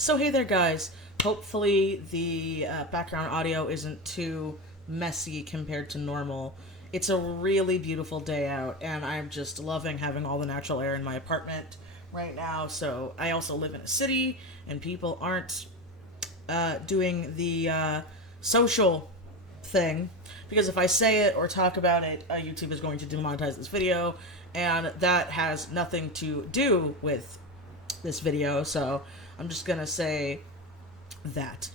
So hey there guys, hopefully the background audio isn't too messy compared to normal. It's a really beautiful day out and I'm just loving having all the natural air in my apartment right now. So I also live in a city and people aren't doing the social thing, because if I say it or talk about it, YouTube is going to demonetize this video, and that has nothing to do with this video, so I'm just gonna say that.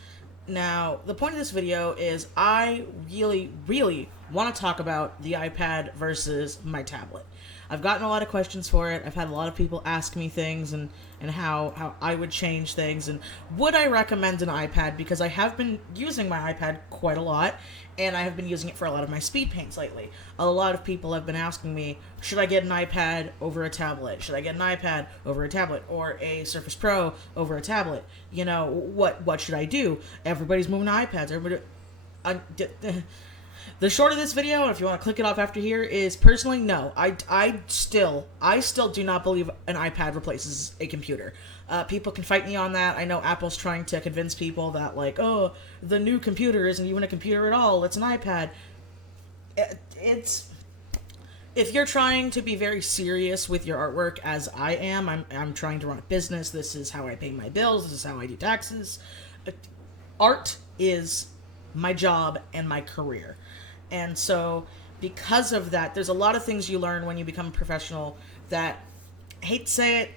Now, the point of this video is I really want to talk about the iPad versus my tablet. I've gotten a lot of questions for it. I've had a lot of people ask me things and how I would change things and would I recommend an iPad, because I have been using my iPad quite a lot and I have been using it for a lot of my speed paints lately. A lot of people have been asking me, should I get an iPad over a tablet? Should I get an iPad over a tablet or a Surface Pro over a tablet? You know, what should I do? Everybody's moving to iPads. The short of this video, and if you want to click it off after here, is personally no. I still do not believe an iPad replaces a computer. People can fight me on that. I know Apple's trying to convince people that, like, oh, the new computer isn't even a computer at all. It's an iPad. It's if you're trying to be very serious with your artwork, as I am, I'm trying to run a business. This is how I pay my bills. This is how I do taxes. Art is my job and my career. And so because of that, there's a lot of things you learn when you become a professional that, I hate to say it,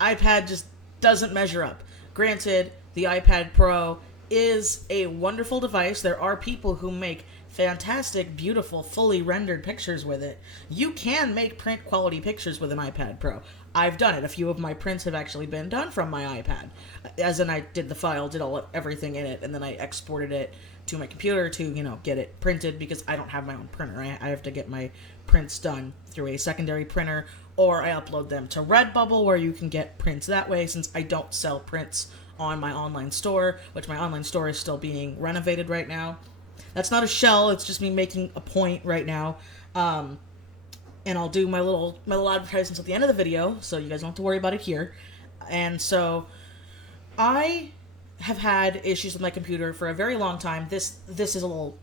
iPad just doesn't measure up. Granted, the iPad Pro is a wonderful device. There are people who make fantastic, beautiful, fully rendered pictures with it. You can make print quality pictures with an iPad Pro. I've done it. A few of my prints have actually been done from my iPad. As in, I did the file, did everything in it, and then I exported it to my computer to, get it printed, because I don't have my own printer. I have to get my prints done through a secondary printer, or I upload them to Redbubble, where you can get prints that way, since I don't sell prints on my online store, which my online store is still being renovated right now. That's not a shell, it's just me making a point right now. And I'll do my little advertisements at the end of the video, so you guys don't have to worry about it here. And so, I have had issues with my computer for a very long time. This is a little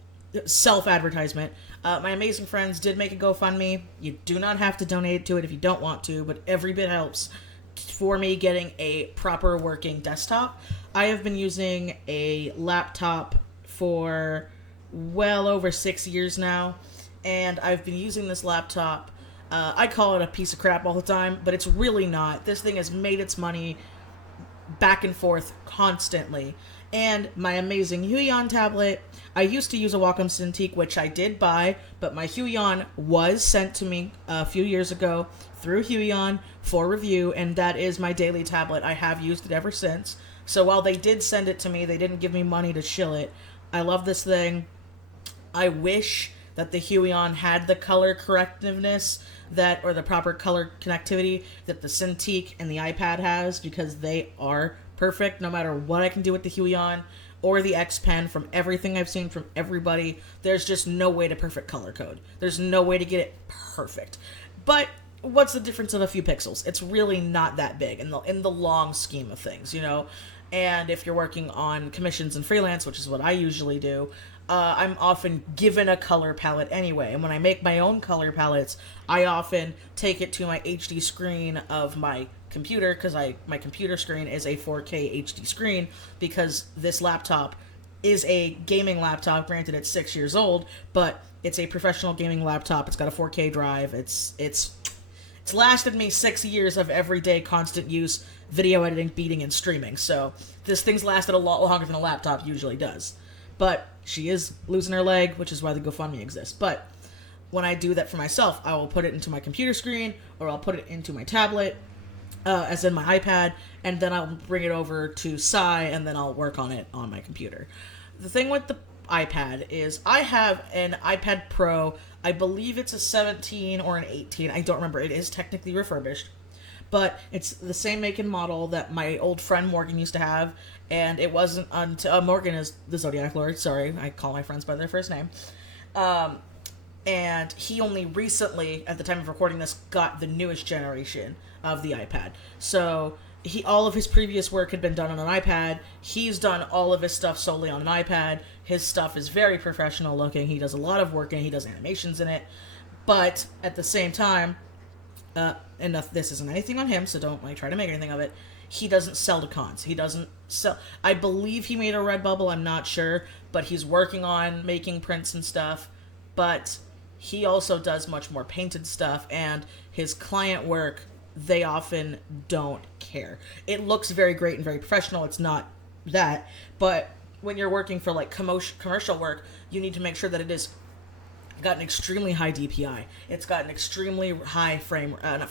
self-advertisement. My amazing friends did make a GoFundMe. You do not have to donate to it if you don't want to, but every bit helps for me getting a proper working desktop. I have been using a laptop for well over 6 years now, and I've been using this laptop. I call it a piece of crap all the time, but it's really not. This thing has made its money back and forth constantly. And my amazing Huion tablet, I used to use a Wacom Cintiq, which I did buy, but my Huion was sent to me a few years ago through Huion for review, and that is my daily tablet. I have used it ever since. So while they did send it to me, they didn't give me money to shill it. I love this thing. I wish that the Huion had the color correctiveness or the proper color connectivity that the Cintiq and the iPad has, because they are perfect no matter what I can do with the Huion or the X Pen. From everything I've seen from everybody, there's just no way to perfect color code. There's no way to get it perfect. But what's the difference of a few pixels? It's really not that big in the long scheme of things, And if you're working on commissions and freelance, which is what I usually do, I'm often given a color palette anyway. And when I make my own color palettes, I often take it to my HD screen of my computer, because my computer screen is a 4K HD screen, because this laptop is a gaming laptop. Granted, it's 6 years old, but it's a professional gaming laptop. It's got a 4K drive. It's lasted me 6 years of everyday constant use, video editing, beating, and streaming. So this thing's lasted a lot longer than a laptop usually does. But she is losing her leg, which is why the GoFundMe exists. But when I do that for myself, I will put it into my computer screen, or I'll put it into my tablet, as in my iPad, and then I'll bring it over to Sai, and then I'll work on it on my computer. The thing with the iPad is I have an iPad Pro. I believe it's a 17 or an 18. I don't remember. It is technically refurbished. But it's the same make and model that my old friend Morgan used to have, and it wasn't until... Morgan is the Zodiac Lord, sorry, I call my friends by their first name. And he only recently, at the time of recording this, got the newest generation of the iPad. So all of his previous work had been done on an iPad. He's done all of his stuff solely on an iPad. His stuff is very professional looking. He does a lot of work in it. He does animations in it. But at the same time, and this isn't anything on him, so don't try to make anything of it. He doesn't sell to cons. He doesn't sell. I believe he made a Redbubble. I'm not sure, but he's working on making prints and stuff. But he also does much more painted stuff, and his client work, they often don't care. It looks very great and very professional. It's not that, but when you're working for like commercial work, you need to make sure that it is got an extremely high DPI. It's got an extremely high an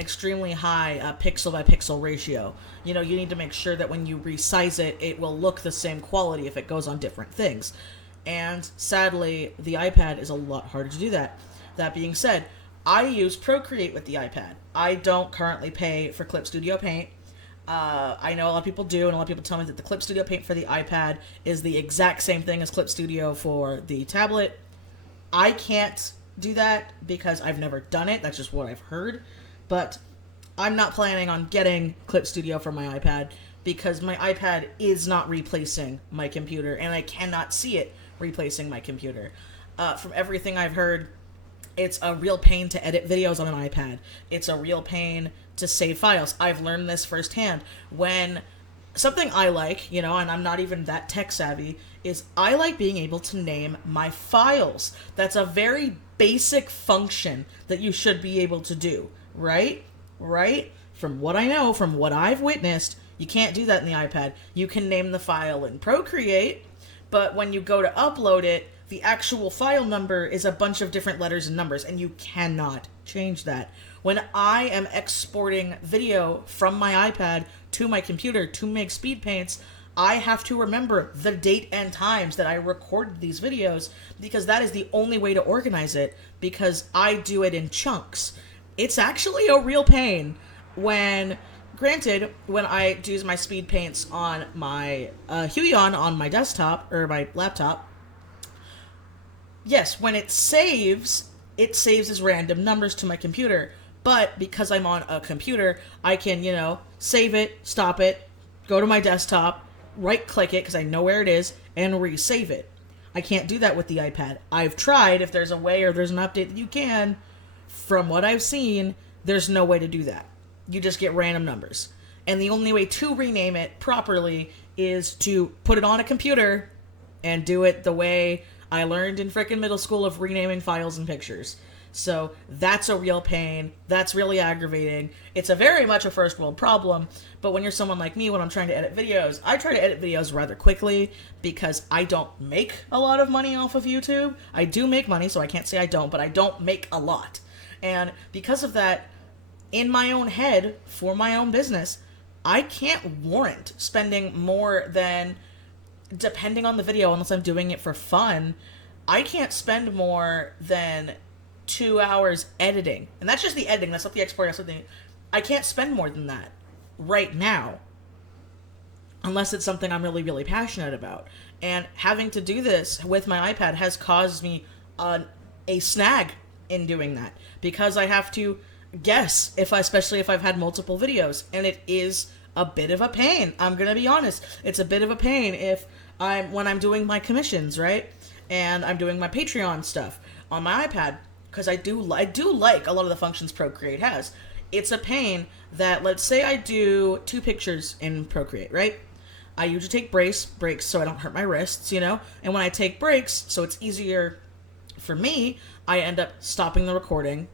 extremely high pixel by pixel ratio. You know, you need to make sure that when you resize it, it will look the same quality if it goes on different things. And sadly, the iPad is a lot harder to do that. That being said, I use Procreate with the iPad. I don't currently pay for Clip Studio Paint. I know a lot of people do, and a lot of people tell me that the Clip Studio Paint for the iPad is the exact same thing as Clip Studio for the tablet. I can't do that because I've never done it. That's just what I've heard. But I'm not planning on getting Clip Studio for my iPad because my iPad is not replacing my computer, and I cannot see it replacing my computer. From everything I've heard, it's a real pain to edit videos on an iPad. It's a real pain to save files. I've learned this firsthand. When something I like, you know, and I'm not even that tech savvy, is I like being able to name my files. That's a very basic function that you should be able to do, right? Right? From what I know, from what I've witnessed, you can't do that in the iPad. You can name the file in Procreate, but when you go to upload it, the actual file number is a bunch of different letters and numbers, and you cannot change that. When I am exporting video from my iPad to my computer to make speed paints, I have to remember the date and times that I recorded these videos, because that is the only way to organize it, because I do it in chunks. It's actually a real pain when, granted, when I do my speed paints on my Huion on my desktop, or my laptop, yes, when it saves as random numbers to my computer. But because I'm on a computer, I can, you know, save it, stop it, go to my desktop, right-click it, because I know where it is, and resave it. I can't do that with the iPad. I've tried. If there's a way or there's an update that you can, from what I've seen, there's no way to do that. You just get random numbers. And the only way to rename it properly is to put it on a computer and do it the way I learned in frickin' middle school of renaming files and pictures. So that's a real pain. That's really aggravating. It's a very much a first world problem, but when you're someone like me, when I'm trying to edit videos, I try to edit videos rather quickly because I don't make a lot of money off of YouTube. I do make money, so I can't say I don't, but I don't make a lot. And because of that, in my own head, for my own business, I can't warrant spending more than, depending on the video, unless I'm doing it for fun, I can't spend more than 2 hours editing. And that's just the editing, that's not the export, that's not the... I can't spend more than that right now. Unless it's something I'm really, really passionate about. And having to do this with my iPad has caused me a snag in doing that. Because I have to guess, especially if I've had multiple videos. And it is a bit of a pain. I'm gonna be honest. It's a bit of a pain when I'm doing my commissions, right? And I'm doing my Patreon stuff on my iPad. Because I do like a lot of the functions Procreate has. It's a pain that, let's say I do 2 pictures in Procreate, right? I usually take breaks so I don't hurt my wrists, you know? And when I take breaks, so it's easier for me, I end up stopping the recording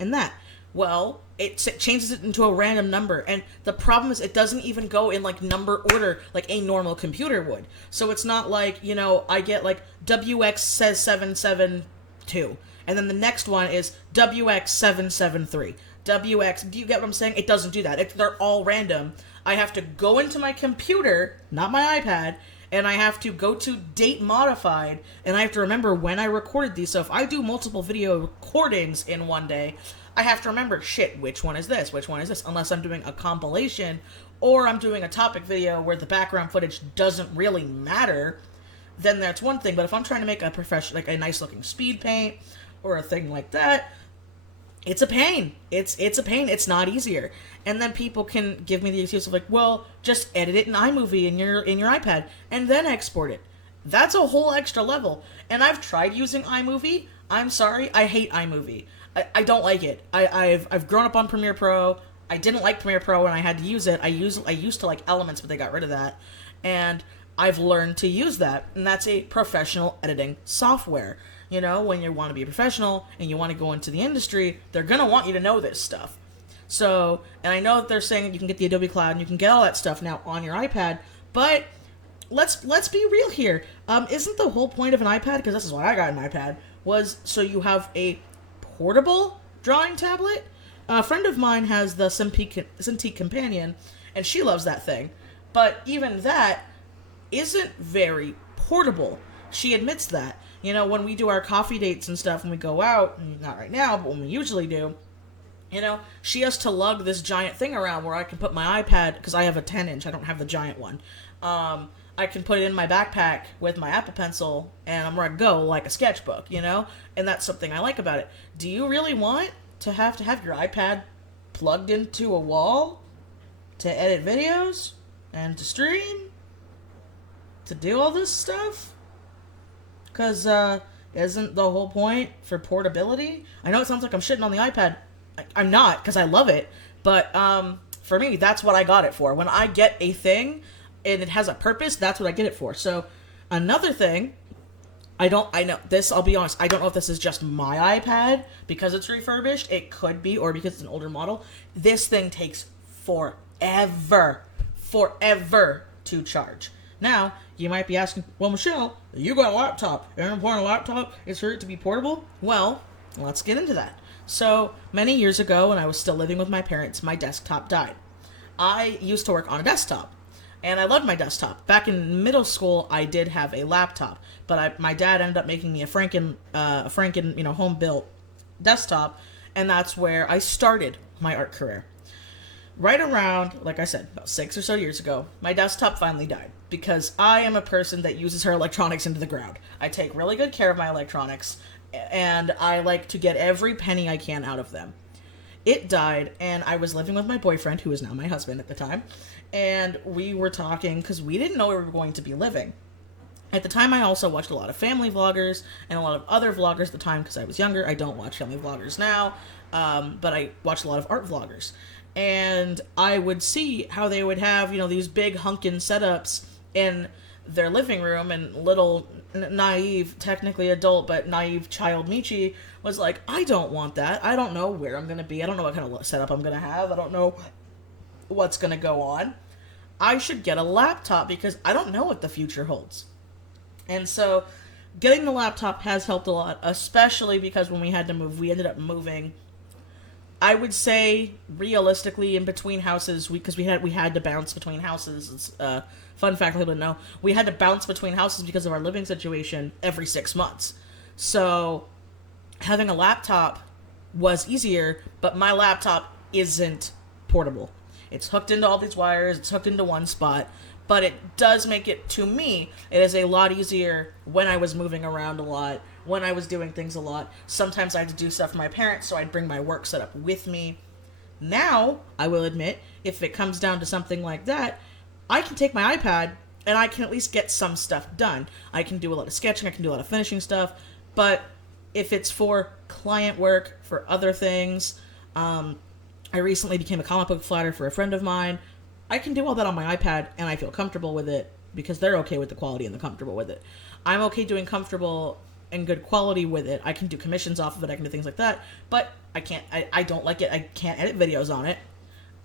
and that. Well, it changes it into a random number, and the problem is it doesn't even go in, like, number order like a normal computer would. So it's not like, you know, I get, like, WX says 772. And then the next one is WX773. WX, do you get what I'm saying? It doesn't do that. They're all random. I have to go into my computer, not my iPad, and I have to go to date modified, and I have to remember when I recorded these. So if I do multiple video recordings in one day, I have to remember, shit, which one is this? Which one is this? Unless I'm doing a compilation, or I'm doing a topic video where the background footage doesn't really matter, then that's one thing. But if I'm trying to make a professional, like a nice looking speed paint, or a thing like that, it's a pain. It's a pain. It's not easier. And then people can give me the excuse of like, well, just edit it in iMovie in your iPad and then export it. That's a whole extra level. And I've tried using iMovie. I'm sorry, I hate iMovie. I don't like it. I've grown up on Premiere Pro. I didn't like Premiere Pro when I had to use it. I used to like Elements, but they got rid of that. And I've learned to use that, and that's a professional editing software. You know, when you want to be a professional and you want to go into the industry, they're gonna want you to know this stuff. So, and I know that they're saying that you can get the Adobe Cloud and you can get all that stuff now on your iPad, but let's be real here. Isn't the whole point of an iPad, because this is why I got an iPad, was so you have a portable drawing tablet? A friend of mine has the Cintiq Companion, and she loves that thing. But even that isn't very portable. She admits that. You know, when we do our coffee dates and stuff, when we go out, not right now, but when we usually do, you know, she has to lug this giant thing around where I can put my iPad, because I have a 10-inch, I don't have the giant one. I can put it in my backpack with my Apple Pencil, and I'm ready to go like a sketchbook, you know? And that's something I like about it. Do you really want to have your iPad plugged into a wall to edit videos and to stream? To do all this stuff? Because, isn't the whole point for portability? I know it sounds like I'm shitting on the iPad. I'm not, because I love it. But, for me, that's what I got it for. When I get a thing and it has a purpose, that's what I get it for. So, another thing, I know this, I'll be honest, I don't know if this is just my iPad because it's refurbished. It could be, or because it's an older model. This thing takes forever to charge. Now, you might be asking, well, Michelle, you got a laptop. Your important laptop is for it to be portable? Well, let's get into that. So, many years ago, when I was still living with my parents, my desktop died. I used to work on a desktop, and I loved my desktop. Back in middle school, I did have a laptop, but my dad ended up making me a Franken, home-built desktop, and that's where I started my art career. Right around, like I said, about 6 or so years ago, my desktop finally died, because I am a person that uses her electronics into the ground. I take really good care of my electronics, and I like to get every penny I can out of them. It died, and I was living with my boyfriend, who is now my husband at the time, and we were talking because we didn't know where we were going to be living. At the time, I also watched a lot of family vloggers and a lot of other vloggers at the time because I was younger. I don't watch family vloggers now, but I watched a lot of art vloggers. And I would see how they would have, these big hunkin' setups in their living room, and little naive, technically adult, but naive child Michi was like, I don't want that. I don't know where I'm going to be. I don't know what kind of setup I'm going to have. I don't know what's going to go on. I should get a laptop because I don't know what the future holds. And so getting the laptop has helped a lot, especially because when we had to move, we ended up moving, I would say, realistically, in between houses, because we had to bounce between houses. It's, fun fact, I didn't know. We had to bounce between houses because of our living situation every 6 months. So having a laptop was easier, but my laptop isn't portable. It's hooked into all these wires. It's hooked into one spot. But it does make it, to me, it is a lot easier when I was moving around a lot, when I was doing things a lot. Sometimes I had to do stuff for my parents, so I'd bring my work setup with me. Now, I will admit, if it comes down to something like that, I can take my iPad and I can at least get some stuff done. I can do a lot of sketching, I can do a lot of finishing stuff, but if it's for client work, for other things, I recently became a comic book flatter for a friend of mine. I can do all that on my iPad, and I feel comfortable with it because they're okay with the quality and they're comfortable with it. I'm okay doing comfortable and good quality with it. I can do commissions off of it. I can do things like that, but I don't like it. I can't edit videos on it.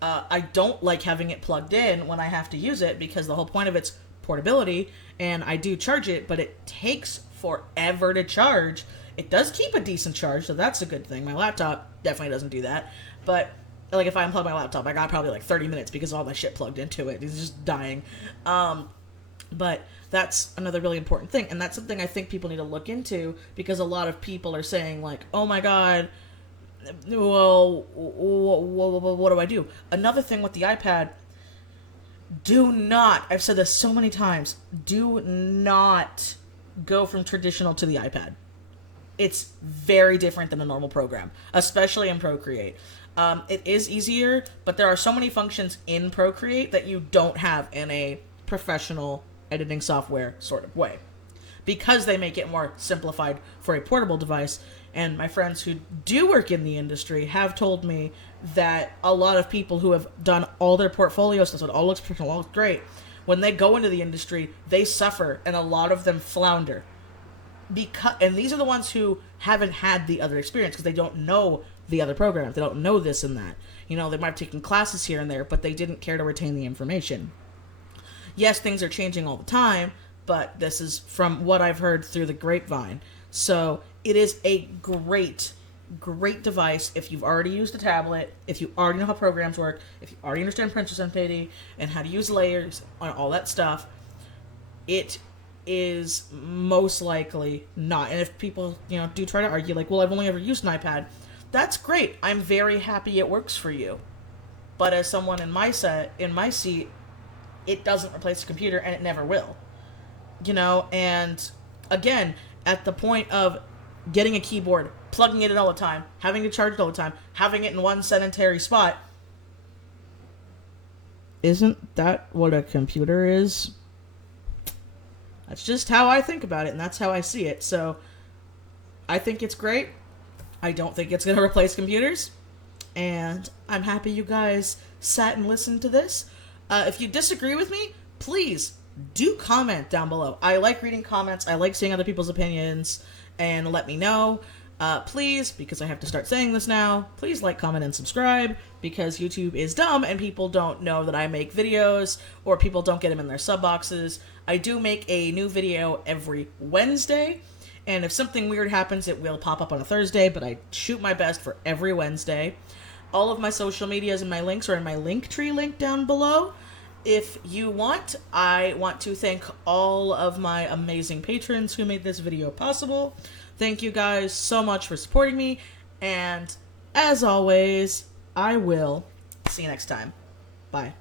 I don't like having it plugged in when I have to use it because the whole point of it's portability, and I do charge it, but it takes forever to charge. It does keep a decent charge, so that's a good thing. My laptop definitely doesn't do that, but like if I unplug my laptop, I got probably like 30 minutes because all my shit plugged into it. It's just dying. But that's another really important thing, and that's something I think people need to look into because a lot of people are saying like, oh my god, well, what do I do? Another thing with the iPad, do not, I've said this so many times, do not go from traditional to the iPad. It's very different than a normal program, especially in Procreate. It is easier, but there are so many functions in Procreate that you don't have in a professional editing software sort of way, because they make it more simplified for a portable device. And my friends who do work in the industry have told me that a lot of people who have done all their portfolios, so it all looks professional, all looks great, when they go into the industry, they suffer, and a lot of them flounder. And these are the ones who haven't had the other experience, because they don't know the other programs. They don't know this and that. You know, they might have taken classes here and there, but they didn't care to retain the information. Yes, things are changing all the time, but this is from what I've heard through the grapevine. So it is a great device if you've already used a tablet, if you already know how programs work, if you already understand Princess MPD and how to use layers and all that stuff. It is most likely not. And if people, do try to argue, like, well, I've only ever used an iPad, that's great. I'm very happy it works for you. But as someone in my seat, it doesn't replace the computer, and it never will. And again, at the point of getting a keyboard, plugging it in all the time, having to charge it all the time, having it in one sedentary spot, isn't that what a computer is? That's just how I think about it, and that's how I see it. So I think it's great. I don't think it's going to replace computers. And I'm happy you guys sat and listened to this. If you disagree with me, please do comment down below. I like reading comments. I like seeing other people's opinions. And let me know. Please, because I have to start saying this now, please like, comment, and subscribe, because YouTube is dumb and people don't know that I make videos, or people don't get them in their sub boxes. I do make a new video every Wednesday, and if something weird happens, it will pop up on a Thursday, but I shoot my best for every Wednesday. All of my social medias and my links are in my Linktree link down below. If you want, I want to thank all of my amazing patrons who made this video possible. Thank you guys so much for supporting me, and as always, I will see you next time. Bye.